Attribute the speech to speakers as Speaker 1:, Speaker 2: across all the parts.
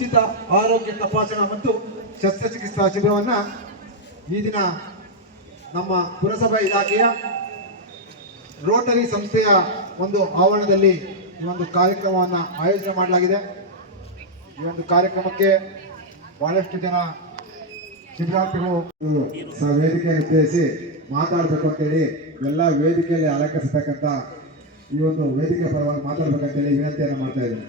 Speaker 1: ಉಚಿತ ಆರೋಗ್ಯ ತಪಾಸಣಾ ಮತ್ತು ಶಸ್ತ್ರಚಿಕಿತ್ಸಾ ಶಿಬಿರವನ್ನು ಈ ದಿನ ನಮ್ಮ ಪುರಸಭಾ ಇಲಾಖೆಯ ರೋಟರಿ ಸಂಸ್ಥೆಯ ಒಂದು ಆವರಣದಲ್ಲಿ ಈ ಒಂದು ಕಾರ್ಯಕ್ರಮವನ್ನು ಆಯೋಜನೆ ಮಾಡಲಾಗಿದೆ. ಈ ಒಂದು ಕಾರ್ಯಕ್ರಮಕ್ಕೆ ಬಹಳಷ್ಟು ಜನ ಶಿಬಿರಾರ್ಥಿಗಳು ವೇದಿಕೆ ಉದ್ದೇಶಿಸಿ ಮಾತಾಡಬೇಕು ಅಂತೇಳಿ ಎಲ್ಲ ವೇದಿಕೆಯಲ್ಲಿ ಅಲಂಕರಿಸತಕ್ಕಂಥ ಈ ಒಂದು ವೇದಿಕೆ ಪರವಾಗಿ ಮಾತಾಡಬೇಕಂತೇಳಿ ವಿನಂತಿಯನ್ನು ಮಾಡ್ತಾ ಇದ್ದೇನೆ.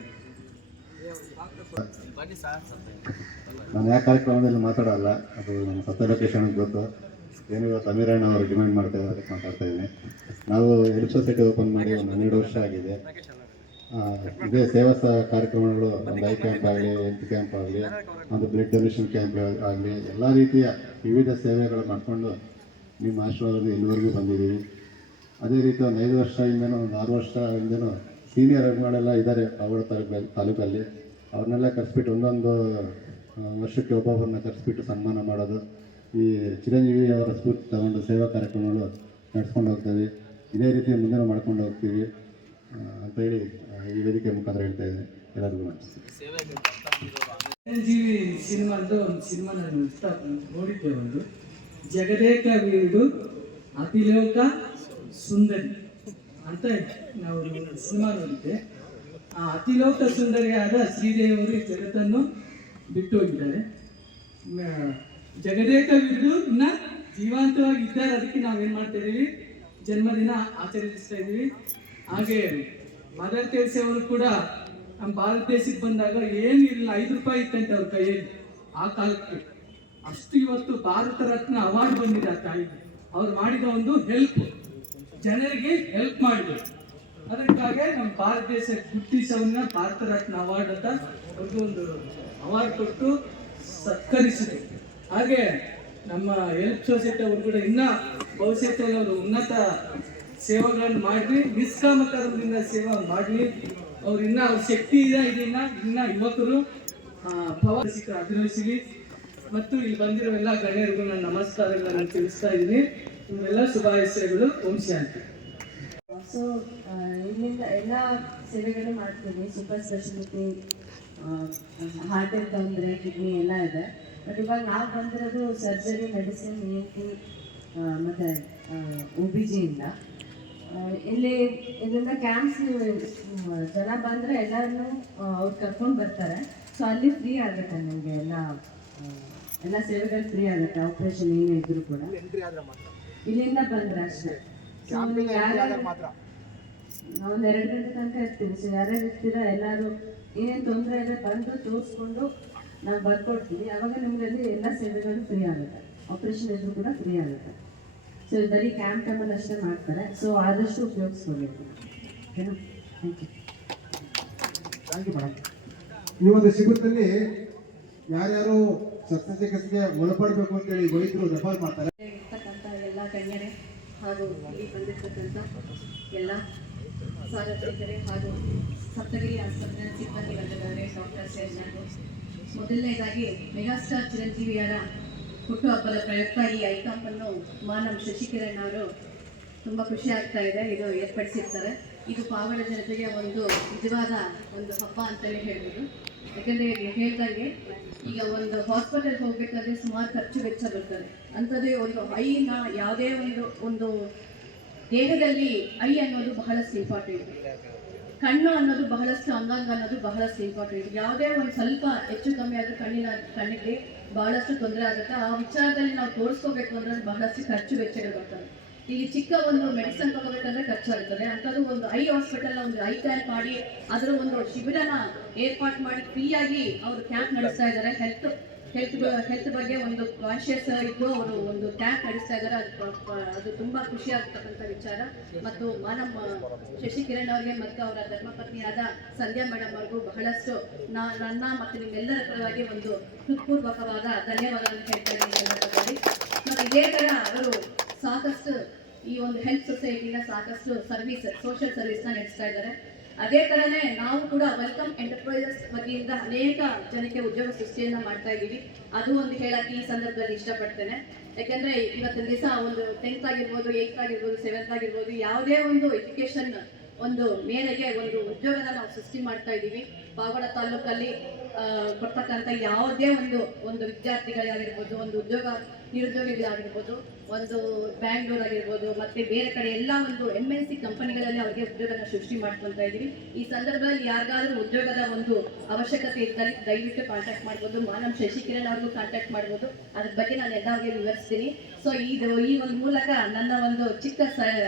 Speaker 2: ನಾನು ಯಾವ ಕಾರ್ಯಕ್ರಮದಲ್ಲಿ ಮಾತಾಡಲ್ಲ, ಅದು ನಮ್ಮ ಸತ್ಯ ಲೊಕೇಶನ್ ಗೊತ್ತು. ಏನು ಇವತ್ತು ಅವರು ಡಿಮ್ಯಾಂಡ್ ಮಾಡ್ತಾ ಇದ್ದಾರೆ ಮಾತಾಡ್ತಾ ಇದ್ದೀನಿ. ನಾವು ಸೊಸೈಟಿ ಓಪನ್ ಮಾಡಿ ಒಂದು ಹನ್ನೆರಡು ವರ್ಷ ಆಗಿದೆ. ಇದೇ ಸೇವಾ ಕಾರ್ಯಕ್ರಮಗಳು, ಒಂದು ಐ ಕ್ಯಾಂಪ್ ಆಗಲಿ ಹೆಲ್ತ್ ಕ್ಯಾಂಪ್ ಆಗಲಿ, ಒಂದು ಬ್ಲಡ್ ಡೊನೇಷನ್ ಕ್ಯಾಂಪ್ ಆಗಲಿ, ಎಲ್ಲ ರೀತಿಯ ವಿವಿಧ ಸೇವೆಗಳು ಮಾಡಿಕೊಂಡು ನಿಮ್ಮ ಆಶೀರ್ವಾದ ಇಲ್ಲಿವರೆಗೂ ಬಂದಿದ್ದೀವಿ. ಅದೇ ರೀತಿ ಒಂದು ಐದು ವರ್ಷ ಹಿಂದೆನೂ, ಒಂದು ಆರು ವರ್ಷ ಹಿಂದೆನೂ ಸೀನಿಯರ್ ಅಭಿಮಾನೆಲ್ಲ ಇದ್ದಾರೆ ಅವರ ತಾಲೂಕಲ್ಲಿ ತಾಲೂಕಲ್ಲಿ. ಅವ್ರನ್ನೆಲ್ಲ ಕರೆಸ್ಬಿಟ್ಟು ಒಂದೊಂದು ವರ್ಷಕ್ಕೆ ಒಬ್ಬೊಬ್ಬರನ್ನ ಕರೆಸ್ಬಿಟ್ಟು ಸನ್ಮಾನ ಮಾಡೋದು. ಈ ಚಿರಂಜೀವಿ ಅವರ ಸ್ಫೂರ್ತಿ ತಗೊಂಡು ಸೇವಾ ಕಾರ್ಯಕ್ರಮಗಳು ನಡೆಸ್ಕೊಂಡು ಹೋಗ್ತೀವಿ ಇದೇ ರೀತಿ ಮುಂದೆ ಮಾಡ್ಕೊಂಡು ಹೋಗ್ತೀವಿ. ಅಂತ ಹೇಳಿ ಈ ವೇದಿಕೆ ಮುಖಾಂತರ ಹೇಳ್ತಾ ಇದ್ದೀನಿ. ಎಲ್ಲರಿಗೂ ಚಿರಂಜೀವಿ
Speaker 3: ಚಿರಂಜೀವಿ ಅಂತ ಒಂದು ಸಿನಿಮಾ ನಾನು ನೋಡಿದ್ದೆ ಒಂದು. ಜಗದೇಕ ವೀಡು ಅತಿಲೋಕ ಸುಂದರಿ ಅಂತ ನಾವು ಸಿನಿಮಾ ನೋಡಿದ್ದೆ. ಆ, ಅತಿಲೋಕ ಸುಂದರಿಯಾದ ಶ್ರೀದೇವರು ಜಗತ್ತನ್ನು ಬಿಟ್ಟು ಹೋಗಿದ್ದಾರೆ. ಜಗದೇಕ ವೀಡು ಇನ್ನ ಜೀವಂತವಾಗಿ ಇದ್ದಾರೆ ಅದಕ್ಕೆ ನಾವೇನು ಮಾಡ್ತಾ ಇದೀವಿ ಜನ್ಮದಿನ ಆಚರಿಸ್ತಾ ಇದ್ದೀವಿ. ಹಾಗೆ ಮದರ್ ಅವರು ಕೂಡ ನಮ್ಮ ಭಾರತ ದೇಶಕ್ಕೆ ಬಂದಾಗ ಏನಿಲ್ಲ ಐದು ರೂಪಾಯಿ ಇತ್ತಂತೆ ಅವ್ರ ಕೈಯಲ್ಲಿ ಆ ಕಾಲಕ್ಕೆ. ಅಷ್ಟು ಇವತ್ತು ಭಾರತ ರತ್ನ ಅವಾರ್ಡ್ ಬಂದಿದೆ ಆ ತಾಯಿಗೆ. ಅವ್ರು ಮಾಡಿದ ಒಂದು ಹೆಲ್ಪ್ ಜನರಿಗೆ ಹೆಲ್ಪ್ ಮಾಡಿದ್ರು ಅದಕ್ಕಾಗಿ ನಮ್ಮ ಭಾರತ ದೇಶ ಗುರುತಿಸವನ್ನ ಭಾರತ ರತ್ನ ಅವಾರ್ಡ್ ಅಂತ ಅವ್ರಿಗೆ ಒಂದು ಅವಾರ್ಡ್ ಕೊಟ್ಟು ಸತ್ಕರಿಸಿದೆ. ಹಾಗೆ ನಮ್ಮ ಹೆಲ್ಪ್ ಸೊಸೈಟಿ ಅವರು ಕೂಡ ಇನ್ನ ಭವಿಷ್ಯದಲ್ಲಿ ಅವರು ಉನ್ನತ ಸೇವೆಗಳನ್ನು ಮಾಡಲಿ, ನಿಷ್ಕಾಮಕರದಿಂದ ಸೇವೆ ಮಾಡಲಿ. ಅವ್ರು ಇನ್ನ ಅವ್ರ ಶಕ್ತಿ ಇದೆ ಇದನ್ನ ಇನ್ನ ಯುವಕರು ಪ್ರವಾಸಿಕ ಅಭಿನಯಿಸಲಿ. ಮತ್ತು ಇಲ್ಲಿ ಬಂದಿರೋ ಎಲ್ಲ ಗಣ್ಯರಿಗೂ ನಾನು ನಮಸ್ಕಾರಗಳನ್ನು ತಿಳಿಸ್ತಾ ಇದ್ದೀನಿ. ನಿಮ್ಮೆಲ್ಲ ಶುಭಾಶಯಗಳು. ಓಂ ಶಾಂತಿ.
Speaker 4: ಸೊ ಇಲ್ಲಿಂದ ಎಲ್ಲ ಸೇವೆಗಳು ಮಾಡ್ತೀವಿ. ಸೂಪರ್ ಸ್ಪೆಷಾಲಿಟಿ ಹಾರ್ಟಿನ ತೊಂದರೆ ಕಿಡ್ನಿ ಎಲ್ಲ ಇದೆ. ಬಟ್ ಇವಾಗ ನಾವು ಬಂದಿರೋದು surgery medicine E N T ಮತ್ತು ಒ ಬಿ ಜಿಯಿಂದ ಇಲ್ಲಿ ಇಲ್ಲಿಂದ ಕ್ಯಾಂಪ್ಸ್ ಜನ ಬಂದರೆ ಎಲ್ಲರನ್ನೂ ಅವ್ರು ಕರ್ಕೊಂಡು ಬರ್ತಾರೆ. ಸೊ ಅಲ್ಲಿ ಫ್ರೀ ಆಗುತ್ತೆ ನಿಮಗೆ ಎಲ್ಲ ಎಲ್ಲ ಸೇವೆಗಳು ಫ್ರೀ ಆಗುತ್ತೆ. ಆಪ್ರೇಷನ್ ಏನೇ ಇದ್ರೂ ಕೂಡ. ಇಲ್ಲಿಂದ ಬಂದ್ರೆ ಅಷ್ಟೇ. ನೀವು ಯಾರ್ಯಾರು ನಾವು ಒಂದು ಎರಡು ಗಂಟೆ ತನಕ ಇರ್ತೀವಿ. ಸೊ ಯಾರ್ಯಾರು ಇರ್ತೀರಾ ಎಲ್ಲರೂ ಏನೇನು ತೊಂದರೆ ಇದೆ ಬಂದು ತೋರಿಸ್ಕೊಂಡು ನಾವು ಬರ್ಕೊಡ್ತೀವಿ. ಅವಾಗ ನಿಮ್ಗೆ ಅಲ್ಲಿ ಎಲ್ಲ ಸೇವೆಗಳು ಫ್ರೀ ಆಗುತ್ತೆ. ಆಪ್ರೇಷನ್ ಇದ್ರೂ ಕೂಡ ಫ್ರೀ ಆಗುತ್ತೆ. ಸೊ ಬರೀ ಕ್ಯಾಂಪ್ ಟೈಮಲ್ಲಿ ಅಷ್ಟೇ ಮಾಡ್ತಾರೆ. ಸೊ ಆದಷ್ಟು ಉಪಯೋಗಿಸ್ಕೋಬೇಕು. ಓಕೆನಾ thank you
Speaker 1: thank you madam ಈ ಒಂದು ಶಿಬಿರದಲ್ಲಿ ಯಾರ್ಯಾರು ಶಸ್ತ್ರಚಿಕಿತ್ಸೆಗೆ ಒಳಪಡಬೇಕು ಅಂತೇಳಿ ವೈದ್ಯರು ರೆಫರ್ ಮಾಡ್ತಾರೆ.
Speaker 4: ಇರ್ತಕ್ಕಂಥ ಎಲ್ಲ ಗಣ್ಯರೇ ಹಾಗೂ ಇಲ್ಲಿ ಬಂದಿರತಕ್ಕಂಥ ಎಲ್ಲ ಸಾರ್ವಜನಿಕರೇ ಹಾಗೂ ಸಪ್ತಗಿರಿ ಆಸ್ಪತ್ರೆಯ ಸಿಬ್ಬಂದಿ ಬಂದಿದ್ದಾರೆ ಡಾಕ್ಟರ್ ಸೇರಿದ್ದಾರೆ ಮೊದಲನೇದಾಗಿ ಮೆಗಾಸ್ಟಾರ್ ಚಿರಂಜೀವಿಯರ ಹುಟ್ಟುಹಬ್ಬದ ಪ್ರಯುಕ್ತ ಈ ಐಕಾಪನ್ನು ಮಾನವ್ ಶಶಿಕಿರಣ್ ಅವರು ತುಂಬ ಖುಷಿ ಆಗ್ತಾ ಇದೆ, ಇದು ಏರ್ಪಡಿಸಿರ್ತಾರೆ. ಇದು ಪಾವಡ ಜನತೆಗೆ ಒಂದು ನಿಜವಾದ ಒಂದು ಹಬ್ಬ ಅಂತಲೇ ಹೇಳ್ಬೋದು. ಯಾಕಂದರೆ ಹೇಳ್ದಂಗೆ ಈಗ ಒಂದು ಹಾಸ್ಪಿಟಲ್ ಹೋಗ್ಬೇಕಾದ್ರೆ ಸುಮಾರು ಖರ್ಚು ವೆಚ್ಚ ಬರ್ತದೆ. ಅಂಥದ್ದೇ ಒಂದು ಐನ ಯಾವುದೇ ಒಂದು ಒಂದು ದೇಹದಲ್ಲಿ ಐ ಅನ್ನೋದು ಬಹಳಷ್ಟು ಇಂಪಾರ್ಟೆಂಟ್ ಕಣ್ಣು ಅನ್ನೋದು ಬಹಳಷ್ಟು ಅಂಗಾಂಗ ಅನ್ನೋದು ಬಹಳಷ್ಟು ಇಂಪಾರ್ಟೆಂಟ್ ಯಾವುದೇ ಒಂದು ಸ್ವಲ್ಪ ಹೆಚ್ಚು ಕಮ್ಮಿ ಆದರೂ ಕಣ್ಣಿನ, ಕಣ್ಣಿಗೆ ಬಹಳಷ್ಟು ತೊಂದರೆ ಆಗುತ್ತೆ. ಆ ವಿಚಾರದಲ್ಲಿ ನಾವು ತೋರಿಸ್ಕೋಬೇಕು ಅಂದ್ರೆ ಬಹಳಷ್ಟು ಖರ್ಚು ವೆಚ್ಚಗಳು ಬರ್ತವೆ. ಇಲ್ಲಿ ಚಿಕ್ಕ ಒಂದು ಮೆಡಿಸನ್ ತಗೋಬೇಕಂದ್ರೆ ಖರ್ಚಾಗುತ್ತದೆ ಅಂಥದ್ದು ಒಂದು ಐ ಹಾಸ್ಪಿಟಲ್ ಒಂದು ಐ ಕ್ಯಾಂಪ್ ಮಾಡಿ, ಅದರ ಒಂದು ಶಿಬಿರನ ಏರ್ಪಾಟ್ ಮಾಡಿ ಫ್ರೀಯಾಗಿ ಅವರು ಕ್ಯಾಂಪ್ ನಡೆಸ್ತಾ ಇದ್ದಾರೆ ಹೆಲ್ತ್ ಹೆಲ್ತ್ ಹೆಲ್ತ್ ಬಗ್ಗೆ ಒಂದು ಕಾನ್ಶಿಯಸ್ ಇದ್ದು ಅವರು ಒಂದು ಕ್ಯಾಂಪ್ ನಡೆಸ್ತಾ ಇದ್ದಾರೆ ಅದು ಅದು ತುಂಬಾ ಖುಷಿ ಆಗ್ತಕ್ಕಂಥ ವಿಚಾರ. ಮತ್ತು ಮಾನಮ್ಮ ಶಶಿಕಿರಣ್ ಅವರಿಗೆ ಮತ್ತು ಅವರ ಧರ್ಮಪತ್ನಿಯಾದ ಸಂಧ್ಯಾ ಮೇಡಮ್ ಅವ್ರಿಗೂ ಬಹಳಷ್ಟು ನಾ, ನನ್ನ ಮತ್ತು ನಿಮ್ಮೆಲ್ಲರ ಪರವಾಗಿ ಒಂದು ಹೃತ್ಪೂರ್ವಕವಾದ ಧನ್ಯವಾದಗಳನ್ನು ಹೇಳ್ತಾ ಇದ್ದೀನಿ. ಮತ್ತು ಇದೇ ಥರ ಅವರು ಸಾಕಷ್ಟು ಈ ಒಂದು ಹೆಲ್ತ್ ಸೊಸೈಟಿನ ಸಾಕಷ್ಟು ಸರ್ವಿಸ್ ಸೋಷಿಯಲ್ ಸರ್ವಿಸ್ನ ನಡೆಸ್ತಾ ಇದ್ದಾರೆ. ಅದೇ ಥರನೇ ನಾವು ಕೂಡ ವೆಲ್ಕಮ್ ಎಂಟರ್ಪ್ರೈಸಸ್ ವತಿಯಿಂದ ಅನೇಕ ಜನಕ್ಕೆ ಉದ್ಯೋಗ ಸೃಷ್ಟಿಯನ್ನು ಮಾಡ್ತಾ ಇದ್ದೀವಿ. ಅದು ಒಂದು ಹೇಳಕ್ಕೆ ಈ ಸಂದರ್ಭದಲ್ಲಿ ಇಷ್ಟಪಡ್ತೇನೆ. ಯಾಕಂದ್ರೆ ಇವತ್ತಿನ ದಿವಸ ಒಂದು ಟೆಂತ್ ಆಗಿರ್ಬೋದು ಏಯ್ತ್ ಆಗಿರ್ಬೋದು ಸೆವೆಂತ್ ಆಗಿರ್ಬೋದು, ಯಾವುದೇ ಒಂದು ಎಜುಕೇಶನ್ ಒಂದು ಮೇರೆಗೆ ಒಂದು ಉದ್ಯೋಗನ ನಾವು ಸೃಷ್ಟಿ ಮಾಡ್ತಾ ಇದ್ದೀವಿ. ಪಾವಗಡ ತಾಲೂಕಲ್ಲಿ ಕೊಡ್ತಕ್ಕಂಥ ಯಾವುದೇ ಒಂದು ಒಂದು ವಿದ್ಯಾರ್ಥಿಗಳಾಗಿರ್ಬೋದು, ಒಂದು ಉದ್ಯೋಗ ನಿರುದ್ಯೋಗಿಗಳಾಗಿರ್ಬೋದು ಒಂದು ಬ್ಯಾಂಗ್ಳೂರ್ ಆಗಿರ್ಬೋದು ಮತ್ತೆ ಬೇರೆ ಕಡೆ ಎಲ್ಲ ಒಂದು ಎಂ ಎನ್ ಸಿ ಕಂಪನಿಗಳಲ್ಲಿ ಅವರಿಗೆ ಉದ್ಯೋಗನ ಸೃಷ್ಟಿ ಮಾಡ್ಕೊಳ್ತಾ ಇದ್ದೀವಿ. ಈ ಸಂದರ್ಭದಲ್ಲಿ ಯಾರಿಗಾದ್ರೂ ಉದ್ಯೋಗದ ಒಂದು ಅವಶ್ಯಕತೆ ಇದ್ದಲ್ಲಿ ದಯವಿಟ್ಟು ಕಾಂಟ್ಯಾಕ್ಟ್ ಮಾಡ್ಬೋದು. ಮಾನವ್ ಶಶಿಕಿರಣ್ ಅವ್ರಿಗೂ ಕಾಂಟ್ಯಾಕ್ಟ್ ಮಾಡ್ಬೋದು. ಅದ್ರ ಬಗ್ಗೆ ನಾನು ಎಲ್ಲಾದ್ರೂ ವಿವರಿಸ್ತೀನಿ. ಸೊ ಇದು ಈ ಒಂದು ಮೂಲಕ ನನ್ನ ಒಂದು ಚಿಕ್ಕ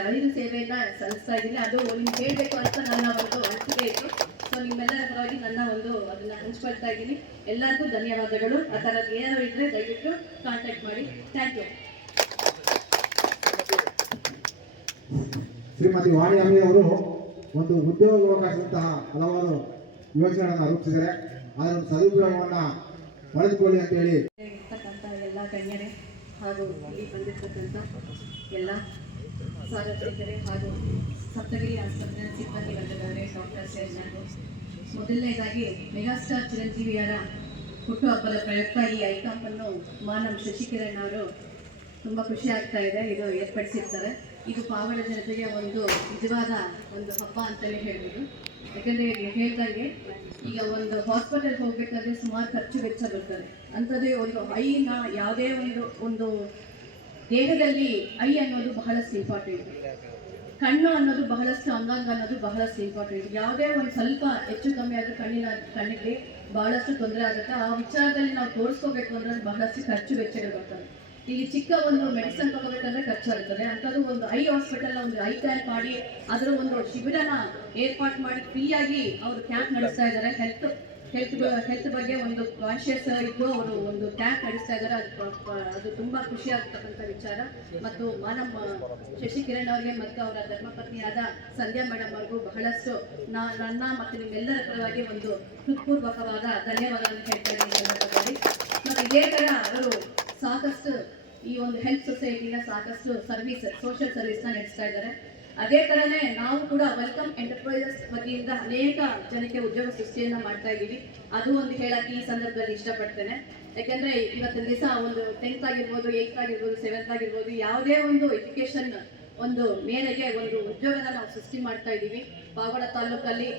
Speaker 4: ಅಳಿಲು ಸೇವೆಯನ್ನ ಸಲ್ಲಿಸ್ತಾ ಇದ್ದೀನಿ. ಅದು ನಿಮ್ಗೆ ಹೇಳಬೇಕು ಅಂತ ನನ್ನ ಒಂದು ಅನಿಸಿಕೆ ಇತ್ತು. ಸೊ ನಿಮ್ಮೆಲ್ಲರ ಪರವಾಗಿ ನನ್ನ ಒಂದು ಅದನ್ನ ಹಂಚ್ಕೊಳ್ತಾ ಇದ್ದೀನಿ. ಎಲ್ಲರಿಗೂ ಧನ್ಯವಾದಗಳು. ಆ ಥರದ್ದು ಏನಾದ್ರು ಇದ್ರೆ ದಯವಿಟ್ಟು ಕಾಂಟ್ಯಾಕ್ಟ್ ಮಾಡಿ. ಥ್ಯಾಂಕ್ ಯು
Speaker 1: ಶ್ರೀಮತಿ ವಾಣಿ ಅಮ್ಮಿ ಅವರು ಒಂದು ಉದ್ಯೋಗಾವಕಾಶದಂತಹ ಹಲವಾರು ಯೋಜನೆಗಳನ್ನು ರೂಪಿಸಿದ್ದಾರೆ. ಅದರ ಸದುಪಯೋಗವನ್ನು ಪಡೆದುಕೊಳ್ಳಿ ಅಂತ ಹೇಳಿ.
Speaker 4: ಇರ್ತಕ್ಕಂಥ ಎಲ್ಲ ಗಣ್ಯರೇ ಹಾಗೂ ಇಲ್ಲಿ ಬಂದಿರ್ತಕ್ಕಂಥ ಎಲ್ಲ ಸಾರ್ವಜನಿಕರೇ ಹಾಗೂ ಸಪ್ತಗಿರಿ ಆಸ್ಪತ್ರೆ ಸಿಬ್ಬಂದಿ ವರ್ಗದವರೇ, ಡಾಕ್ಟರ್ ಸೇರಿದ್ದಾರೆ ಮೊದಲನೇದಾಗಿ ಮೆಗಾಸ್ಟಾರ್ ಚಿರಂಜೀವಿಯರ ಹುಟ್ಟುಹಬ್ಬದ ಪ್ರಯುಕ್ತ ಈ ಐಕಾಪನ್ನು ಮಾನವ್ ಶಶಿಕಿರಣ್ ಅವರು ತುಂಬ ಖುಷಿ ಆಗ್ತಾ ಇದೆ. ಇದು ಏರ್ಪಡಿಸಿರ್ತಾರೆ. ಇದು ಪಾವಡ ಜನತೆಗೆ ಒಂದು ನಿಜವಾದ ಒಂದು ಹಬ್ಬ ಅಂತಲೇ ಹೇಳ್ಬೋದು. ಯಾಕಂದರೆ ಹೇಳ್ದಂಗೆ ಈಗ ಒಂದು ಹಾಸ್ಪಿಟಲ್ಗೆ ಹೋಗ್ಬೇಕಾದ್ರೆ ಸುಮಾರು ಖರ್ಚು ವೆಚ್ಚ ಬರ್ತದೆ. ಅಂಥದ್ದೇ ಒಂದು ಐನ ಯಾವುದೇ ಒಂದು ಒಂದು ದೇಹದಲ್ಲಿ ಐ ಅನ್ನೋದು ಬಹಳಷ್ಟು ಇಂಪಾರ್ಟೆಂಟ್ ಕಣ್ಣು ಅನ್ನೋದು ಬಹಳಷ್ಟು ಅಂಗಾಂಗ ಅನ್ನೋದು ಬಹಳಷ್ಟು ಇಂಪಾರ್ಟೆಂಟ್ ಯಾವುದೇ ಒಂದು ಸ್ವಲ್ಪ ಹೆಚ್ಚು ಕಮ್ಮಿ ಆದರೂ ಕಣ್ಣಿನ, ಕಣ್ಣಿಗೆ ಬಹಳಷ್ಟು ತೊಂದರೆ ಆಗುತ್ತೆ ಆ ವಿಚಾರದಲ್ಲಿ ನಾವು ತೋರಿಸ್ಕೋಬೇಕು ಅಂದ್ರೆ ಬಹಳಷ್ಟು ಖರ್ಚು ವೆಚ್ಚಗಳು ಬರ್ತವೆ. ಇಲ್ಲಿ ಚಿಕ್ಕ ಒಂದು ಮೆಡಿಸನ್ ತಗೋಬೇಕಂದ್ರೆ ಖರ್ಚಾಗುತ್ತದೆ. ಅಂಥದ್ದು ಒಂದು ಐ ಹಾಸ್ಪಿಟಲ್ ಒಂದು ಐ ಕ್ಯಾಂಪ್ ಮಾಡಿ, ಅದರ ಒಂದು ಶಿಬಿರನ ಏರ್ಪಾಟ್ ಮಾಡಿ ಫ್ರೀಯಾಗಿ ಅವರು ಕ್ಯಾಂಪ್ ನಡೆಸ್ತಾ ಇದ್ದಾರೆ. ಹೆಲ್ತ್ ಹೆಲ್ತ್ ಹೆಲ್ತ್ ಬಗ್ಗೆ ಒಂದು ಕಾನ್ಶಿಯಸ್ ಇದ್ದು ಅವರು ಒಂದು ಕ್ಯಾಂಪ್ ನಡೆಸ್ತಾ ಇದ್ದಾರೆ. ಅದು ಅದು ತುಂಬಾ ಖುಷಿ ಆಗ್ತಕ್ಕಂಥ ವಿಚಾರ. ಮತ್ತು ಮಾನಮ್ಮ ಶಶಿಕಿರಣ್ ಅವರಿಗೆ ಮತ್ತು ಅವರ ಧರ್ಮಪತ್ನಿಯಾದ ಸಂಧ್ಯಾ ಮೇಡಮ್ ಅವ್ರಿಗೂ ಬಹಳಷ್ಟು ನಾ, ನನ್ನ ಮತ್ತು ನಿಮ್ಮೆಲ್ಲರ ಪರವಾಗಿ ಒಂದು ಹೃತ್ಪೂರ್ವಕವಾದ ಧನ್ಯವಾದಗಳನ್ನು ಹೇಳ್ತಾ ಇದ್ದೀನಿ. ಮತ್ತು ಇದೇ ಥರ ಅವರು ಸಾಕಷ್ಟು ಈ ಒಂದು ಹೆಲ್ತ್ ಸೊಸೈಟಿನ ಸಾಕಷ್ಟು ಸರ್ವಿಸ್ ಸೋಷಿಯಲ್ ಸರ್ವಿಸ್ನ ನಡೆಸ್ತಾ ಇದ್ದಾರೆ. ಅದೇ ಥರನೇ ನಾವು ಕೂಡ ವೆಲ್ಕಮ್ ಎಂಟರ್ಪ್ರೈಸಸ್ ವತಿಯಿಂದ ಅನೇಕ ಜನಕ್ಕೆ ಉದ್ಯೋಗ ಸೃಷ್ಟಿಯನ್ನ ಮಾಡ್ತಾ ಇದ್ದೀವಿ. ಅದು ಒಂದು ಹೇಳಕ್ಕೆ ಈ ಸಂದರ್ಭದಲ್ಲಿ ಇಷ್ಟಪಡ್ತೇನೆ. ಯಾಕೆಂದರೆ ಇವತ್ತಿನ ದಿವಸ ಒಂದು ಟೆಂತ್ ಆಗಿರ್ಬೋದು ಏಯ್ತ್ ಆಗಿರ್ಬೋದು ಸೆವೆಂತ್ ಆಗಿರ್ಬೋದು, ಯಾವುದೇ ಒಂದು ಎಜುಕೇಶನ್ ಒಂದು ಮೇರೆಗೆ ಒಂದು ಉದ್ಯೋಗನ ನಾವು ಸೃಷ್ಟಿ ಮಾಡ್ತಾ ಇದ್ದೀವಿ. ಪಾವಗಡ ತಾಲೂಕಲ್ಲಿ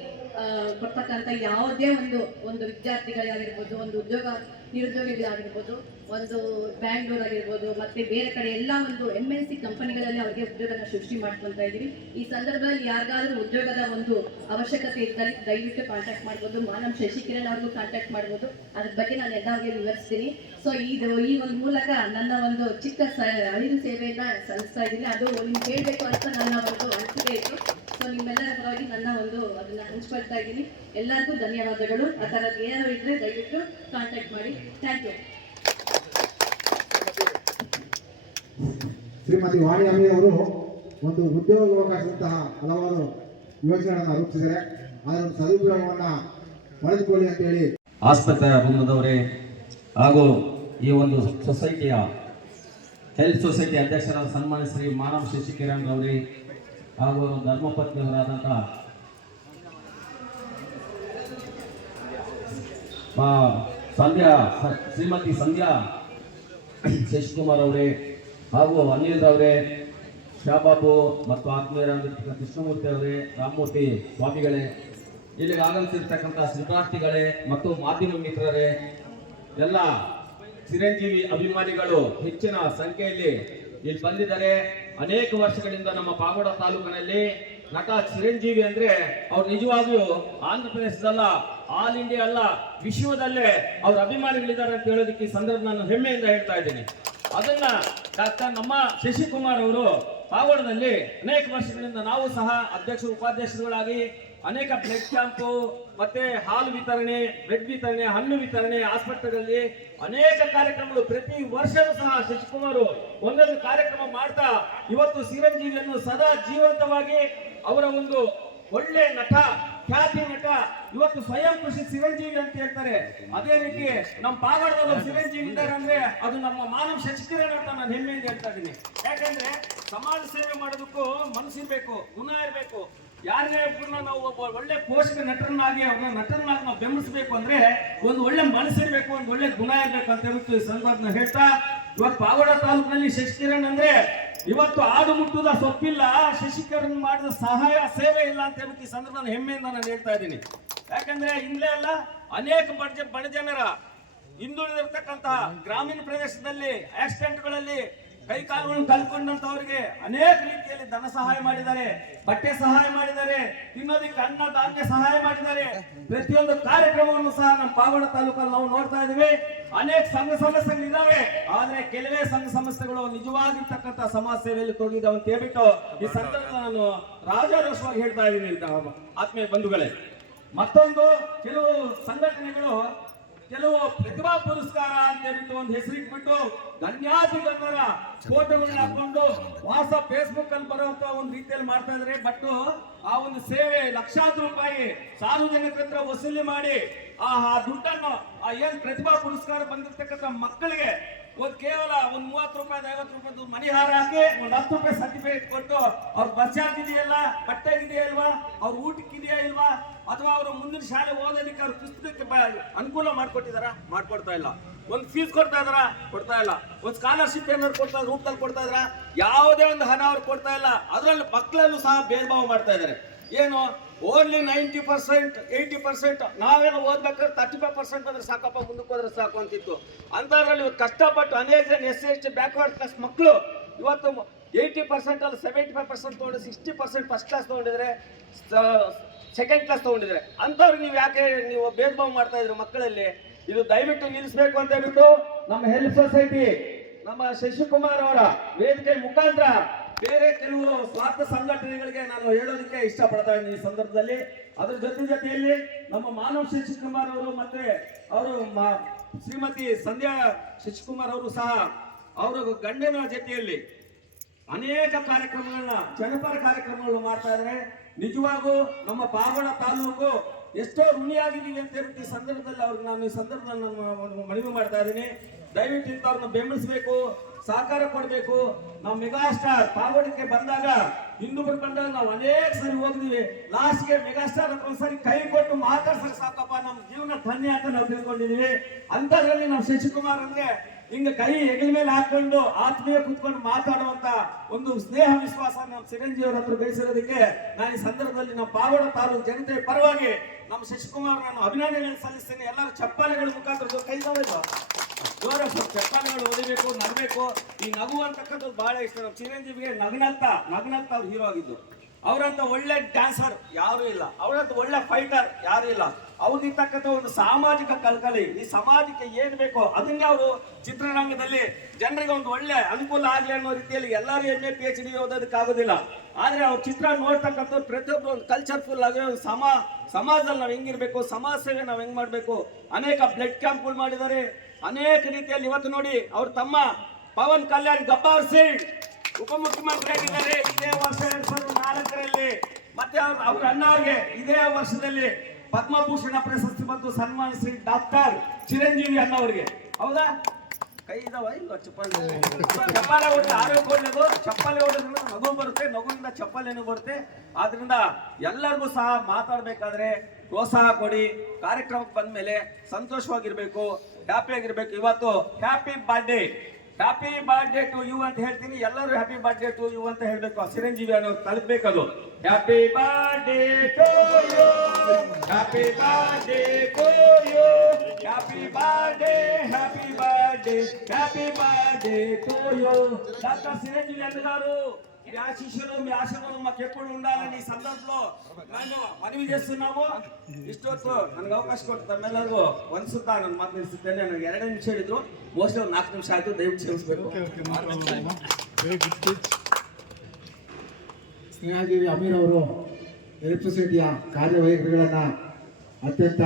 Speaker 4: ಕೊಡ್ತಕ್ಕಂಥ ಯಾವುದೇ ಒಂದು ಒಂದು ವಿದ್ಯಾರ್ಥಿಗಳಾಗಿರ್ಬೋದು ಒಂದು ಉದ್ಯೋಗ ನಿರುದ್ಯೋಗಿಗಳಾಗಿರ್ಬೋದು ಒಂದು ಬ್ಯಾಂಗ್ಳೂರ್ ಆಗಿರ್ಬೋದು ಮತ್ತೆ ಬೇರೆ ಕಡೆ ಎಲ್ಲ ಒಂದು ಎಂ ಎನ್ ಸಿ ಕಂಪನಿಗಳಲ್ಲಿ ಅವರಿಗೆ ಉದ್ಯೋಗನ ಸೃಷ್ಟಿ ಮಾಡ್ಕೊತಾ ಇದ್ದೀವಿ. ಈ ಸಂದರ್ಭದಲ್ಲಿ ಯಾರಿಗಾದ್ರೂ ಉದ್ಯೋಗದ ಒಂದು ಅವಶ್ಯಕತೆ ಇದ್ದಲ್ಲಿ ದಯವಿಟ್ಟು ಕಾಂಟ್ಯಾಕ್ಟ್ ಮಾಡ್ಬೋದು. ಮಾನವ್ ಶಶಿಕಿರಣ್ ಅವ್ರಿಗೂ ಕಾಂಟ್ಯಾಕ್ಟ್ ಮಾಡ್ಬೋದು. ಅದ್ರ ಬಗ್ಗೆ ನಾನು ಎಲ್ಲರಿಗೆ ವಿವರಿಸ್ತೀನಿ. ಸೊ ಇದು ಈ ಒಂದು ಮೂಲಕ ನನ್ನ ಒಂದು ಚಿಕ್ಕ ಸ ಅರಿವು ಸೇವೆಯನ್ನ ಸಲ್ಲಿಸ್ತಾ ಇದ್ದೀನಿ. ಅದು ನಿಮ್ಗೆ ಹೇಳ್ಬೇಕು ಅಂತ ನನ್ನ ಒಂದು ಅನಿಸಿಕೆ ಇತ್ತು. ಸೊ ನಿಮ್ಮೆಲ್ಲರ ಪರವಾಗಿ ನನ್ನ ಒಂದು ಅದನ್ನ ಹಂಚ್ಕೊಳ್ತಾ ಇದ್ದೀನಿ. ಎಲ್ಲರಿಗೂ ಧನ್ಯವಾದಗಳು. ಆ ಥರದ್ದು ಏನಾದ್ರು ಇದ್ರೆ ದಯವಿಟ್ಟು ಕಾಂಟ್ಯಾಕ್ಟ್ ಮಾಡಿ. ಥ್ಯಾಂಕ್ ಯು
Speaker 1: ಶ್ರೀಮತಿ ವಾಣಿ ಅಮ್ಮಿ ಅವರು ಒಂದು ಉದ್ಯೋಗಾವಕಾಶದಂತಹ ಹಲವಾರು ಯೋಜನೆಗಳನ್ನು ರೂಪಿಸಿದ್ದಾರೆ. ಅದರ ಸದುಪಯೋಗವನ್ನು ಪಡೆದುಕೊಳ್ಳಿ ಅಂತ ಹೇಳಿ
Speaker 5: ಆಸ್ಪತ್ರೆ ವೃಂದದವರೇ ಹಾಗೂ ಈ ಒಂದು ಸೊಸೈಟಿಯ ಹೆಲ್ತ್ ಸೊಸೈಟಿ ಅಧ್ಯಕ್ಷರಾದ ಸನ್ಮಾನ್ಯ ಶ್ರೀ ಮಾನವ್ ಶಶಿಕಿರಣ್ ರವರೇ ಹಾಗೂ ಧರ್ಮಪತ್ನಿಯವರಾದಂತಹ ಸಂಧ್ಯಾ ಶ್ರೀಮತಿ ಸಂಧ್ಯಾ ಶಶಿಕುಮಾರ್ ಅವರೇ ಹಾಗೂ ಅನಿಲ್ ಅವರೇ, ಶಾಬಾಬು ಮತ್ತು ಆತ್ಮೀಯರಾಗಿರ್ತಕ್ಕಂಥ ಕೃಷ್ಣಮೂರ್ತಿ ಅವರೇ, ರಾಮಮೂರ್ತಿ, ಸ್ವಾಮಿಗಳೇ, ಇಲ್ಲಿಗೆ ಆಗಮಿಸಿರ್ತಕ್ಕಂಥ ಶಿಕ್ಷಾರ್ಥಿಗಳೇ ಮತ್ತು ಮಾಧ್ಯಮ ಮಿತ್ರರೇ, ಎಲ್ಲ ಚಿರಂಜೀವಿ ಅಭಿಮಾನಿಗಳು ಹೆಚ್ಚಿನ ಸಂಖ್ಯೆಯಲ್ಲಿ ಇಲ್ಲಿ ಬಂದಿದ್ದಾರೆ. ಅನೇಕ ವರ್ಷಗಳಿಂದ ನಮ್ಮ ಪಾಗೋಡ ತಾಲೂಕಿನಲ್ಲಿ ನಟ ಚಿರಂಜೀವಿ ಅಂದ್ರೆ ಅವ್ರು ನಿಜವಾಗಿಯೂ ಆಂಧ್ರ ಪ್ರದೇಶದಲ್ಲ ಆಲ್ ಇಂಡಿಯಾ ಅಲ್ಲ, ವಿಶ್ವದಲ್ಲೇ ಅವ್ರ ಅಭಿಮಾನಿಗಳಿದ್ದಾರೆ ಅಂತ ಹೇಳೋದಕ್ಕೆ ಈ ಸಂದರ್ಭ ನಾನು ಹೆಮ್ಮೆಯಿಂದ ಹೇಳ್ತಾ ಇದ್ದೀನಿ. ಅದನ್ನ ಡಾಕ್ಟರ್ ನಮ್ಮ ಶಶಿಕುಮಾರ್ ಅವರು ಪಾವಡದಲ್ಲಿ ಅನೇಕ ವರ್ಷಗಳಿಂದ ನಾವು ಸಹ ಅಧ್ಯಕ್ಷರು, ಉಪಾಧ್ಯಕ್ಷರುಗಳಾಗಿ ಅನೇಕ ಬ್ಲಡ್ ಕ್ಯಾಂಪ್ ಮತ್ತೆ ಹಾಲು ವಿತರಣೆ ಬ್ರೆಡ್ ವಿತರಣೆ, ಹಣ್ಣು ವಿತರಣೆ, ಆಸ್ಪತ್ರೆಗಳಲ್ಲಿ ಅನೇಕ ಕಾರ್ಯಕ್ರಮಗಳು ಪ್ರತಿ ವರ್ಷವೂ ಸಹ ಶಶಿಕುಮಾರ್ ಒಂದೊಂದು ಕಾರ್ಯಕ್ರಮ ಮಾಡ್ತಾ ಇವತ್ತು ಚಿರಂಜೀವಿಯನ್ನು ಸದಾ ಜೀವಂತವಾಗಿ ಅವರ ಒಂದು ಒಳ್ಳೆ ನಟ ಖ್ಯಾತಿ ನಟ ಇವತ್ತು ಸ್ವಯಂ ಕೃಷಿ ಚಿರಂಜೀವಿ ಅಂತ ಹೇಳ್ತಾರೆ. ಅದೇ ರೀತಿ ನಮ್ಮ ಪಾವಗಡದಲ್ಲಿ ಚಿರಂಜೀವಿ ಇದ್ದಾರೆ ಅಂದ್ರೆ ಅದು ನಮ್ಮ ಮಾನವ ಶಶಿಕಿರಣ್ ಅಂತ ನಾನು ಹೆಮ್ಮೆಯಿಂದ ಹೇಳ್ತಾ ಇದ್ದೀನಿ. ಯಾಕಂದ್ರೆ ಸಮಾಜ ಸೇವೆ ಮಾಡೋದಕ್ಕೂ ಮನಸ್ಸಿರ್ಬೇಕು ಗುಣ ಇರಬೇಕು. ಯಾರನ್ನೇ ಒಬ್ಬರನ್ನ ನಾವು ಒಬ್ಬ ಒಳ್ಳೆ ಪೋಷಕ ನಟರನ್ನಾಗಿ ಅವ್ರನ್ನ ನಟರನ್ನಾಗಿ ನಾವು ಬೆಂಬಲಿಸಬೇಕು ಅಂದ್ರೆ ಒಂದು ಒಳ್ಳೆ ಮನಸ್ಸಿರ್ಬೇಕು ಒಂದು ಒಳ್ಳೆ ಗುಣ ಇರಬೇಕು ಅಂತ ಹೇಳ್ಬಿಟ್ಟು ಈ ಸಂದರ್ಭನ ಹೇಳ್ತಾ ಇವತ್ತು ಪಾವಡ ತಾಲೂಕಿನಲ್ಲಿ ಶಶಿಕಿರಣ್ ಅಂದ್ರೆ ಇವತ್ತು ಆಡು ಮುಟ್ಟುದ ಸೊಪ್ಪಿಲ್ಲ ಶಶಿಕರನ್ ಮಾಡಿದ ಸಹಾಯ, ಸೇವೆ ಇಲ್ಲ ಅಂತ ಹೇಳ್ಬಿಟ್ಟು ಈ ಸಂದರ್ಭದಲ್ಲಿ ಹೆಮ್ಮೆಯಿಂದ ನಾನು ಹೇಳ್ತಾ ಇದ್ದೀನಿ. ಯಾಕಂದ್ರೆ ಇಲ್ಲೇ ಅಲ್ಲ, ಅನೇಕ ಬಡ ಬಡ ಜನರ ಹಿಂದುಳಿದಿರ್ತಕ್ಕಂತಹ ಗ್ರಾಮೀಣ ಪ್ರದೇಶದಲ್ಲಿ ಆಕ್ಸಿಡೆಂಟ್ಗಳಲ್ಲಿ ಕೈ ಕಾಲುಗಳನ್ನು ಕಲ್ಕೊಂಡಂತವರಿಗೆ ಅನೇಕ ರೀತಿಯಲ್ಲಿ ಧನ ಸಹಾಯ ಮಾಡಿದ್ದಾರೆ, ಬಟ್ಟೆ ಸಹಾಯ ಮಾಡಿದ್ದಾರೆ, ತಿನ್ನೋದಕ್ಕೆ ಅನ್ನ, ಧಾನ್ಯ ಸಹಾಯ ಮಾಡಿದ್ದಾರೆ. ಪ್ರತಿಯೊಂದು ಕಾರ್ಯಕ್ರಮವನ್ನು ಸಹ ನಮ್ಮ ಪಾವಡ ತಾಲೂಕಲ್ಲಿ ನಾವು ನೋಡ್ತಾ ಇದೀವಿ ಅನೇಕ ಸಂಘ ಸಂಸ್ಥೆಗಳು ಇದಾವೆ ಆದ್ರೆ ಕೆಲವೇ ಸಂಘ ಸಂಸ್ಥೆಗಳು ನಿಜವಾಗಿರ್ತಕ್ಕಂಥ ಸಮಾಜ ಸೇವೆಯಲ್ಲಿ ತೊಡಗಿದಾವೆ ಅಂತ ಹೇಳ್ಬಿಟ್ಟು ಈ ಸಂದರ್ಭದಲ್ಲಿ ನಾನು ರಾಜಾರೋಷವಾಗಿ ಹೇಳ್ತಾ ಇದ್ದೀನಿ, ಆತ್ಮೀಯ ಬಂಧುಗಳೇ. ಮತ್ತೊಂದು ಕೆಲವು ಸಂಘಟನೆಗಳು ಕೆಲವು ಪ್ರತಿಭಾ ಪುರಸ್ಕಾರ ಅಂತ ಹೇಳ್ಬಿಟ್ಟು ಒಂದು ಹೆಸರಿಟ್ಬಿಟ್ಟು ಗಣ್ಯಾತಿ ಗಣ್ಯರ ಫೋಟೋಗಳನ್ನ ಹಾಕೊಂಡು ವಾಸ ಫೇಸ್ಬುಕ್ ಅಲ್ಲಿ ಬರುವಂತ ಒಂದು ರೀತಿಯಲ್ಲಿ ಮಾಡ್ತಾ ಇದ್ರೆ ಬಟ್ ಆ ಒಂದು ಸೇವೆ ಲಕ್ಷಾಂತರ ರೂಪಾಯಿ ಸಾರ್ವಜನಿಕರ ಹತ್ರ ವಸೂಲಿ ಮಾಡಿ ಆ ದುಡ್ಡನ್ನು, ಆ ಏನ್ ಪ್ರತಿಭಾ ಪುರಸ್ಕಾರ ಬಂದಿರತಕ್ಕಂಥ ಮಕ್ಕಳಿಗೆ ಒಂದ್ ಕೇವಲ ಒಂದು ಮೂವತ್ತು ರೂಪಾಯಿ ಐವತ್ತು ರೂಪಾಯಿ ಮಣಿಹಾರ ಹಾಕಿ ಒಂದು ಹತ್ತು ರೂಪಾಯಿ ಸರ್ಟಿಫಿಕೇಟ್ ಕೊಟ್ಟು ಅವ್ರ ಬಸ್ ಚಾರ್ಜ್ ಇದೆಯಲ್ಲ ಬಟ್ಟೆಗಿದೆಯಾ ಇಲ್ವಾ, ಅವ್ರ ಊಟಕ್ಕೆ ಇದೆಯಾ ಇಲ್ವಾ, ಅಥವಾ ಅವರು ಮುಂದಿನ ಶಾಲೆ ಓದೋದಕ್ಕೆ ಅವ್ರ ಪುಸ್ತಕಕ್ಕೆ ಅನುಕೂಲ ಮಾಡ್ಕೊಟ್ಟಿದಾರ? ಮಾಡ್ಕೊಡ್ತಾ ಇಲ್ಲ. ಒಂದು ಫೀಸ್ ಕೊಡ್ತಾ ಇದಾರ? ಕೊಡ್ತಾ ಇಲ್ಲ. ಒಂದು ಸ್ಕಾಲರ್ಶಿಪ್ ಏನಾದ್ರು ಕೊಡ್ತಾ ರೂಪದಲ್ಲಿ ಕೊಡ್ತಾ ಇದಾರ? ಯಾವುದೇ ಒಂದು ಹಣ ಅವ್ರು ಕೊಡ್ತಾ ಇಲ್ಲ. ಅದರಲ್ಲಿ ಮಕ್ಕಳಲ್ಲೂ ಸಹ ಭೇದ ಭಾವ ಮಾಡ್ತಾ ಇದಾರೆ. ಏನು? Only ninety percent eighty percent ನಾವೇನು ಓದ್ಬೇಕಾದ್ರೆ ತರ್ಟಿ ಫೈವ್ ಪರ್ಸೆಂಟ್ ಬಂದ್ರೆ ಸಾಕಪ್ಪ, ಮುಂದಕ್ಕೆ ಹೋದ್ರೆ ಸಾಕು ಅಂತಿತ್ತು. ಅಂಥದ್ರಲ್ಲಿ ಇವತ್ತು ಕಷ್ಟಪಟ್ಟು ಅನೇಕ ಜನ S C S T backward class ಮಕ್ಕಳು ಇವತ್ತು ಏಯ್ಟಿ ಪರ್ಸೆಂಟ್ ಅಲ್ಲಿ ಸೆವೆಂಟಿ ಫೈವ್ ಪರ್ಸೆಂಟ್ ತೊಗೊಂಡು ಸಿಕ್ಸ್ಟಿ ಪರ್ಸೆಂಟ್ ಫಸ್ಟ್ ಕ್ಲಾಸ್ ತೊಗೊಂಡಿದ್ರೆ ಸೆಕೆಂಡ್ ಕ್ಲಾಸ್ ತೊಗೊಂಡಿದ್ರೆ. ಅಂಥವ್ರು ನೀವು ಯಾಕೆ ನೀವು ಭೇದ ಭಾವ ಮಾಡ್ತಾ ಇದ್ರು ಮಕ್ಕಳಲ್ಲಿ? ಇದು ದಯವಿಟ್ಟು ನಿಲ್ಲಿಸಬೇಕು ಅಂತ ಹೇಳ್ಬಿಟ್ಟು ನಮ್ಮ ಹೆಲ್ತ್ ಸೊಸೈಟಿ ನಮ್ಮ ಶಶಿಕುಮಾರ್ ಅವರ ವೇದಿಕೆ ಮುಖಾಂತರ ಬೇರೆ ಕೆಲವು ಸ್ವಾರ್ಥ ಸಂಘಟನೆಗಳಿಗೆ ನಾನು ಹೇಳೋದಕ್ಕೆ ಇಷ್ಟಪಡ್ತಾ ಇದ್ದೀನಿ ಈ ಸಂದರ್ಭದಲ್ಲಿ. ಅದ್ರ ಜೊತೆ ಜೊತೆಯಲ್ಲಿ ನಮ್ಮ ಮಾನವ ಶಶಿಕುಮಾರ್ ಅವರು ಮತ್ತೆ ಅವರು ಶ್ರೀಮತಿ ಸಂಧ್ಯಾ ಶಶಿಕುಮಾರ್ ಅವರು ಸಹ ಅವರ ಗಂಡನ ಜೊತೆಯಲ್ಲಿ ಅನೇಕ ಕಾರ್ಯಕ್ರಮಗಳನ್ನ, ಜನಪರ ಕಾರ್ಯಕ್ರಮಗಳು ಮಾಡ್ತಾ ಇದ್ದಾರೆ. ನಿಜವಾಗೂ ನಮ್ಮ ಪಾವಣ ತಾಲೂಕು ಎಷ್ಟೋ ಋಣಿಯಾಗಿದ್ದೀವಿ ಅಂತ ಹೇಳ್ಬಿಟ್ಟು ಈ ಸಂದರ್ಭದಲ್ಲಿ ಅವ್ರಿಗೆ ನಾನು ಈ ಸಂದರ್ಭದಲ್ಲಿ ನಾನು ಮನವಿ ಮಾಡ್ತಾ ಇದ್ದೀನಿ. ದಯವಿಟ್ಟು ಇಂಥವ್ರನ್ನ ಬೆಂಬಲಿಸಬೇಕು. ಸಹಕಾರ ಕೊಡಬೇಕು. ನಾವು ಮೆಗಾ ಸ್ಟಾರ್ ಬಂದಾಗ ಹಿಂದೂಗಳು ಬಂದಾಗ ನಾವು ಅನೇಕ ಸರಿ ಹೋಗಿದೀವಿ ಲಾಸ್ಟ್ಗೆ ಮೆಗಾ ಸ್ಟಾರ್ ಒಂದ್ಸರಿ ಕೈ ಕೊಟ್ಟು ಮಾತಾಡ್ಸಕ್ ಸಾಕಪ್ಪ ನಮ್ಮ ಜೀವನ ಧನ್ಯ ಅಂತ ನಾವು ತಿಳ್ಕೊಂಡಿದೀವಿ ಅಂಥದ್ರಲ್ಲಿ ನಾವು ಶಶಿಕುಮಾರ್ ಅಂದ್ರೆ ಹಿಂಗ ಕೈ ಹೆಗಲ ಮೇಲೆ ಹಾಕೊಂಡು ಆತ್ಮೀಯ ಕುತ್ಕೊಂಡು ಮಾತಾಡುವಂತ ಒಂದು ಸ್ನೇಹ ವಿಶ್ವಾಸ ನಮ್ಮ ಚಿರಂಜೀವಿ ಹತ್ರ ಬೆಳೆಸಿರೋದಕ್ಕೆ ನಾನು ಈ ಸಂದರ್ಭದಲ್ಲಿ ನಮ್ಮ ಪಾವಡ ತಾಲೂಕು ಜನತೆ ಪರವಾಗಿ ನಮ್ಮ ಶಶಿಕುಮಾರ್ ನಾನು ಅಭಿನಂದನೆ ಸಲ್ಲಿಸ್ತೇನೆ. ಎಲ್ಲರೂ ಚಪ್ಪಾಳೆಗಳ ಮುಖಾಂತರ ಕೈ ಸ್ವಲ್ಪ ಚಪ್ಪಾಳೆಗಳು ಹೊಡಿಬೇಕು ನಗಬೇಕು ಈ ನಗು ಅಂತಕ್ಕಂಥದ್ದು ಬಹಳ ಇಷ್ಟ. ನಮ್ಮ ಚಿರಂಜೀವಿಗೆ ನಗ್ನಂತ ನಗ್ನಂತ ಅವ್ರು ಹೀರೋ ಆಗಿದ್ದು. ಅವರಂತ ಒಳ್ಳೆ ಡ್ಯಾನ್ಸರ್ ಯಾರು ಇಲ್ಲ. ಅವರಂತ ಒಳ್ಳೆ ಫೈಟರ್ ಯಾರು ಇಲ್ಲ. ಅವ್ರಿರ್ತಕ್ಕಂಥ ಒಂದು ಸಾಮಾಜಿಕ ಕಲ್ಕಲಿ ಈ ಸಮಾಜಕ್ಕೆ ಏನ್ ಬೇಕೋ ಅದನ್ನೇ ಅವರು ಚಿತ್ರರಂಗದಲ್ಲಿ ಜನರಿಗೆ ಒಂದು ಒಳ್ಳೆ ಅನುಕೂಲ ಆಗ್ಲಿ ಅನ್ನೋ ರೀತಿಯಲ್ಲಿ ಎಲ್ಲರೂ M A P H D ಓದೋದಕ್ಕಾಗೋದಿಲ್ಲ ಆದ್ರೆ ಅವ್ರ ಚಿತ್ರ ನೋಡ್ತಕ್ಕಂಥ ಪ್ರತಿಯೊಬ್ಬರು ಒಂದು ಕಲ್ಚರ್ಫುಲ್ ಆಗಿ ಒಂದು ಸಮ, ಸಮಾಜದಲ್ಲಿ ನಾವು ಹೆಂಗಿರ್ಬೇಕು ಸಮಾಜ ಸೇವೆ ನಾವು ಹೆಂಗ್ ಮಾಡಬೇಕು? ಅನೇಕ ಬ್ಲಡ್ ಕ್ಯಾಂಪ್ಗಳು ಮಾಡಿದ್ದಾರೆ. ಅನೇಕ ರೀತಿಯಲ್ಲಿ ಇವತ್ತು ನೋಡಿ ಅವ್ರ ತಮ್ಮ ಪವನ್ ಕಲ್ಯಾಣ್ ಗಬ್ಬಾರ್ ಸಿಂಗ್ ಉಪಮುಖ್ಯಮಂತ್ರಿ ಆಗಿದ್ದಾರೆ. ಇದೇ ವರ್ಷ ಎರಡ್ ಸಾವಿರದ ನಾಲ್ಕರಲ್ಲಿ. ಮತ್ತೆ ಅವ್ರ ಅವ್ರ ಅಣ್ಣ ಇದೇ ವರ್ಷದಲ್ಲಿ ಪದ್ಮಭೂಷಣ ಪ್ರಶಸ್ತಿ ಬಂತು ಸನ್ಮಾನಿಸಿ ಡಾಕ್ಟರ್ ಚಿರಂಜೀವಿ ಅನ್ನೋರಿಗೆ ಹೌದಾ? ಕೈ ಇದಾವ? ಇಲ್ಲ ಚಪ್ಪಲಿ ಚಪ್ಪಾಳೆ ಹೊಡೆದ್ರೆ ಆರೋಗ್ಯ ಒಳ್ಳೇದು. ಚಪ್ಪಾಳೆ ಹೊಡೆದ್ರಿಂದ ನಗು ಬರುತ್ತೆ. ನಗುವಿಂದ ಚಪ್ಪಾಳೆನೂ ಬರುತ್ತೆ. ಆದ್ರಿಂದ ಎಲ್ಲರಿಗೂ ಸಹ ಮಾತಾಡಬೇಕಾದ್ರೆ ಪ್ರೋತ್ಸಾಹ ಕೊಡಿ. ಕಾರ್ಯಕ್ರಮಕ್ಕೆ ಬಂದ್ಮೇಲೆ ಸಂತೋಷವಾಗಿರ್ಬೇಕು ಹ್ಯಾಪಿ ಆಗಿರ್ಬೇಕು. ಇವತ್ತು happy birthday happy birthday to you ಅಂತ ಹೇಳ್ತೀನಿ. ಎಲ್ಲರೂ ಹ್ಯಾಪಿ ಬರ್ತ್ಡೇ ಟು ಯು ಅಂತ ಹೇಳ್ಬೇಕು. ಚಿರಂಜೀವಿ ಅನ್ನೋ ತಲುಪಬೇಕದು. Happy birthday to you happy birthday to you happy birthday happy birthday happy birthday to you doctor Chiranjeevi ಅನ್ನಗಾರು గారు మీ ఆశీస్సులు మీ ఆశీర్వాదం మాకు ఎప్పుడు ఉండాలని ఈ సందర్భంలో మేము మనవి చేస్తున్నాము ಇಷ್ಟೊತ್ತು ನನಗೆ ಅವಕಾಶ ಕೊಟ್ಟು ತಮ್ಮೆಲ್ಲರಿಗೂ ಒಂದು ಸುತ್ತ ನನ್ನ ಮಾತು ನಿಲ್ಲಿಸುತ್ತೇನೆ ನನಗೆ ಎರಡು ನಿಮಿಷ ಹೇಳಿದ್ರು ಮೋಸ್ಟ್ಲಿ ಒಂದು ನಾಲ್ಕು ನಿಮಿಷ ಆಯ್ತು ದಯವಿಟ್ಟು ಕ್ಷಮಿಸಬೇಕು
Speaker 1: ಸ್ನೇಹಜೀವಿ ಅಮೀರ್ ಅವರು ಎಲೆಕ್ಟ್ರಿಸಿಟಿಯ ಕಾರ್ಯವೈಖರಿಗಳನ್ನು ಅತ್ಯಂತ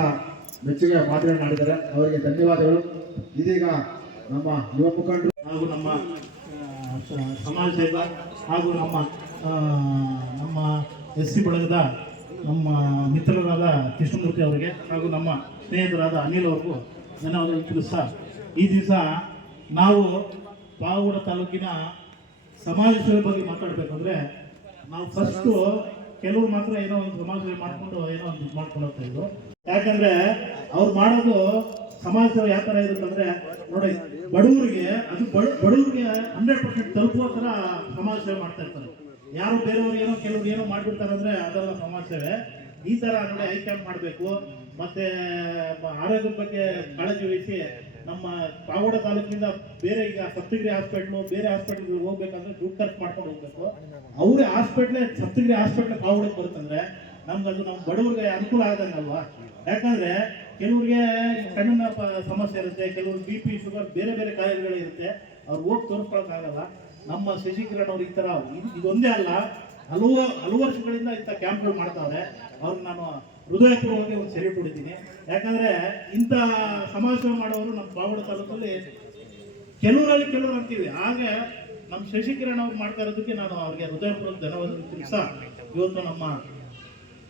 Speaker 1: ಮೆಚ್ಚುಗೆ ಮಾತನಾಡಿದ್ದಾರೆ ಅವರಿಗೆ ಧನ್ಯವಾದಗಳು ಇದೀಗ ನಮ್ಮ ಯುವ ಮುಖಂಡರು
Speaker 6: ಹಾಗೂ ನಮ್ಮ ಆ, ಸ- ಸಮಾಜ ಸೇವ ಹಾಗೂ ನಮ್ಮ ನಮ್ಮ ಎಸ್ ಸಿ ಬಳಗದ ನಮ್ಮ ಮಿತ್ರರಾದ ಕೃಷ್ಣಮೂರ್ತಿ ಅವರಿಗೆ ಹಾಗೂ ನಮ್ಮ ಸ್ನೇಹಿತರಾದ ಅನಿಲ್ ಅವ್ರಿಗೂ ಧನ್ಯವಾದಗಳು ತಿಳಿಸ್ತಾ ಈ ದಿವಸ ನಾವು ಪಾವಗಡ ತಾಲೂಕಿನ ಸಮಾಜ ಸೇವೆ ಬಗ್ಗೆ ಮಾತಾಡಬೇಕಂದ್ರೆ ನಾವು ಫಸ್ಟು ಕೆಲವರು ಮಾತ್ರ ಏನೋ ಒಂದು ಸಮಾಜ ಸೇವೆ ಮಾಡಿಕೊಂಡು ಏನೋ ಒಂದು ಇದು ಹೋಗ್ತಾ ಇದ್ರು ಯಾಕಂದ್ರೆ ಅವ್ರು ಮಾಡೋದು ಸಮಾಜ ಸೇವೆ ಯಾವ ಥರ ಇರುತ್ತಂದ್ರೆ ನೋಡಿ, ಬಡವರಿಗೆ, ಅದು ಬಡ- ಬಡವರಿಗೆ ಹಂಡ್ರೆಡ್ ಪರ್ಸೆಂಟ್ ತಲುಪುವ ಥರ ಸಮಾಜ ಸೇವೆ ಮಾಡ್ತಾ ಇರ್ತಾರೆ. ಯಾರು ಬೇರೆಯವ್ರು ಏನೋ ಕೆಲವ್ರು ಏನೋ ಮಾಡ್ಬಿಡ್ತಾರೆ ಅಂದ್ರೆ ಅದೆಲ್ಲ ಸಮಾಜ ಸೇವೆ ಈ ತರ ನೋಡಿ ಐ ಕ್ಯಾಂಪ್ ಮಾಡಬೇಕು. ಮತ್ತೆ ಆರೋಗ್ಯದ ಬಗ್ಗೆ ಕಾಳಜಿ ವಹಿಸಿ ನಮ್ಮ ಪಾವಡ ತಾಲೂಕಿನಿಂದ ಬೇರೆ ಈಗ ಸಪ್ತಗಿರಿ ಹಾಸ್ಪಿಟ್ಲು, ಬೇರೆ ಹಾಸ್ಪಿಟ್ಲ್ಗೆ ಹೋಗ್ಬೇಕಂದ್ರೆ ದುಡ್ಡು ಖರ್ಚು ಮಾಡ್ಕೊಂಡು ಹೋಗ್ಬೇಕು. ಅವರೇ ಹಾಸ್ಪಿಟ್ಲೇ ಸಪ್ತಗಿರಿ ಹಾಸ್ಪಿಟ್ಲ್ ಪಾವಗಡಕ್ಕೆ ಬರುತ್ತಂದ್ರೆ ನಮ್ಗೆ ಅದು ನಮ್ಮ ಬಡವ್ರಿಗೆ ಅನುಕೂಲ ಆಗದಂಗಲ್ವಾ? ಯಾಕಂದ್ರೆ ಕೆಲವ್ರಿಗೆ ಕಣ್ಣಿನ ಸಮಸ್ಯೆ ಇರುತ್ತೆ ಕೆಲವ್ರು ಬಿ ಪಿ ಶುಗರ್ ಬೇರೆ ಬೇರೆ ಕಾಯಿಲೆಗಳು ಇರುತ್ತೆ. ಅವ್ರು ಹೋಗಿ ತೋರಿಸ್ಕೊಳಕ್ಕಾಗಲ್ಲ ನಮ್ಮ ಶಶಿಕಿರಣ್ ಅವ್ರು ಈ ಥರ ಇದು ಇದೊಂದೇ ಅಲ್ಲ, ಹಲವು ಹಲವು ವರ್ಷಗಳಿಂದ ಇಂಥ ಕ್ಯಾಂಪ್ಗಳು ಮಾಡ್ತಾವ್ರೆ. ಅವ್ರಿಗೆ ನಾನು ಹೃದಯಪೂರ್ವಕವಾಗಿ ಒಂದು ಸೆರೆ ಹೊಡಿತೀನಿ ಯಾಕಂದ್ರೆ ಇಂಥ ಸಮಾಜ ಸೇವೆ ಮಾಡೋರು ನಮ್ಮ ಬಾವಡ ತಾಲೂಕಲ್ಲಿ ಕೆಲವರಲ್ಲಿ ಕೆಲವರು ಅಂತೀವಿ. ಹಾಗೆ ನಮ್ಮ ಶಶಿಕಿರಣ್ ಅವ್ರು ಮಾಡ್ತಾ ಇರೋದಕ್ಕೆ ನಾನು ಅವ್ರಿಗೆ ಹೃದಯಪೂರ್ವಕ ಧನ್ಯವಾದ ತಿಳಿಸ ಇವತ್ತು ನಮ್ಮ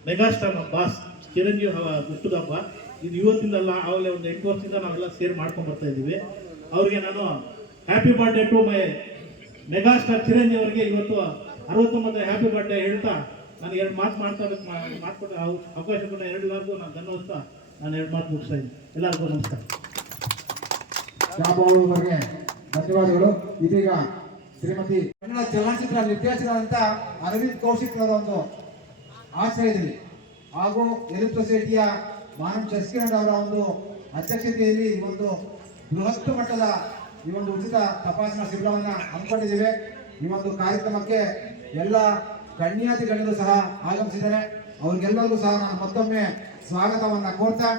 Speaker 6: ಮೆಗಾಸ್ಟಾರ್ ನಮ್ಮ ಬಾಸ್, ಚಿರಂಜೀವಿ ಹುಟ್ಟುದಬ್ಬ ಇದು ಇವತ್ತಿಂದಲ್ಲ ಆವಾಗಲೇ ಒಂದು ಎಂಟು ವರ್ಷದಿಂದ ನಾವೆಲ್ಲ ಸೇರ್ ಮಾಡ್ಕೊಂಡು ಬರ್ತಾ ಇದ್ದೀವಿ. ಅವ್ರಿಗೆ ನಾನು happy birthday to my megastar Chiranjeevi ಅವರಿಗೆ ಇವತ್ತು ಅರವತ್ತೊಂಬತ್ತು ಹ್ಯಾಪಿ ಬರ್ಡೇ ಹೇಳ್ತಾ ನಾನು ಎರಡು ಮಾತು ಮಾಡ್ತಾ ಮಾಡ್ಕೊಟ್ಟು ಅವಕಾಶ ಕೊಟ್ಟ ಎರಡರಿಗೂ ನಾನು ಧನ್ಯವಾದ ನಾನು ಎರಡು ಮಾತು ಮುಗಿಸ್ತಾ ಇದ್ದೀನಿ. ಎಲ್ಲರಿಗೂ ನಮಸ್ಕಾರ.
Speaker 1: ಅವರಿಗೆ ಧನ್ಯವಾದಗಳು. ಇದೀಗ ಶ್ರೀಮತಿ ಕನ್ನಡ ಚಲನಚಿತ್ರ ನಿರ್ದೇಶಕರಾದಂಥ ಅರವಿಂದ್ ಕೌಶಿಕ್ ಅವರ ಒಂದು ಆಶ್ರಯದಲ್ಲಿ. ಹಾಗೂ ಎಲಿಟ್ ಸೊಸೈಟಿಯ ಮಾನವ ಶಶಿಕಿರಣ್ ಅವರ ಒಂದು ಅಧ್ಯಕ್ಷತೆಯಲ್ಲಿ ಈ ಒಂದು ಬೃಹತ್ ಮಟ್ಟದ ಈ ಒಂದು ಉಚಿತ ತಪಾಸಣಾ ಶಿಬಿರವನ್ನು ಹಮ್ಮಿಕೊಂಡಿದ್ದೇವೆ. ಈ ಒಂದು ಕಾರ್ಯಕ್ರಮಕ್ಕೆ ಎಲ್ಲ ಗಣ್ಯಾತಿ ಗಣ್ಯರು ಸಹ ಆಗಮಿಸಿದ್ದಾರೆ. ಅವ್ರಿಗೆಲ್ಲರಿಗೂ ಸಹ ನಾನು ಮತ್ತೊಮ್ಮೆ ಸ್ವಾಗತವನ್ನ ಕೋರ್ತಾ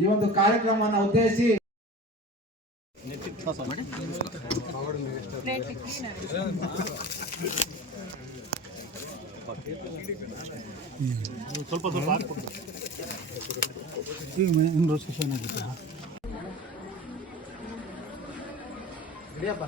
Speaker 1: ಈ ಒಂದು ಕಾರ್ಯಕ್ರಮವನ್ನು ಉದ್ದೇಶಿಸಿ
Speaker 6: ಸ್ವಲ್ಪ ಸ್ವಲ್ಪ ಸೆಷನ್
Speaker 1: ಹಿಡಿಯಪ್ಪ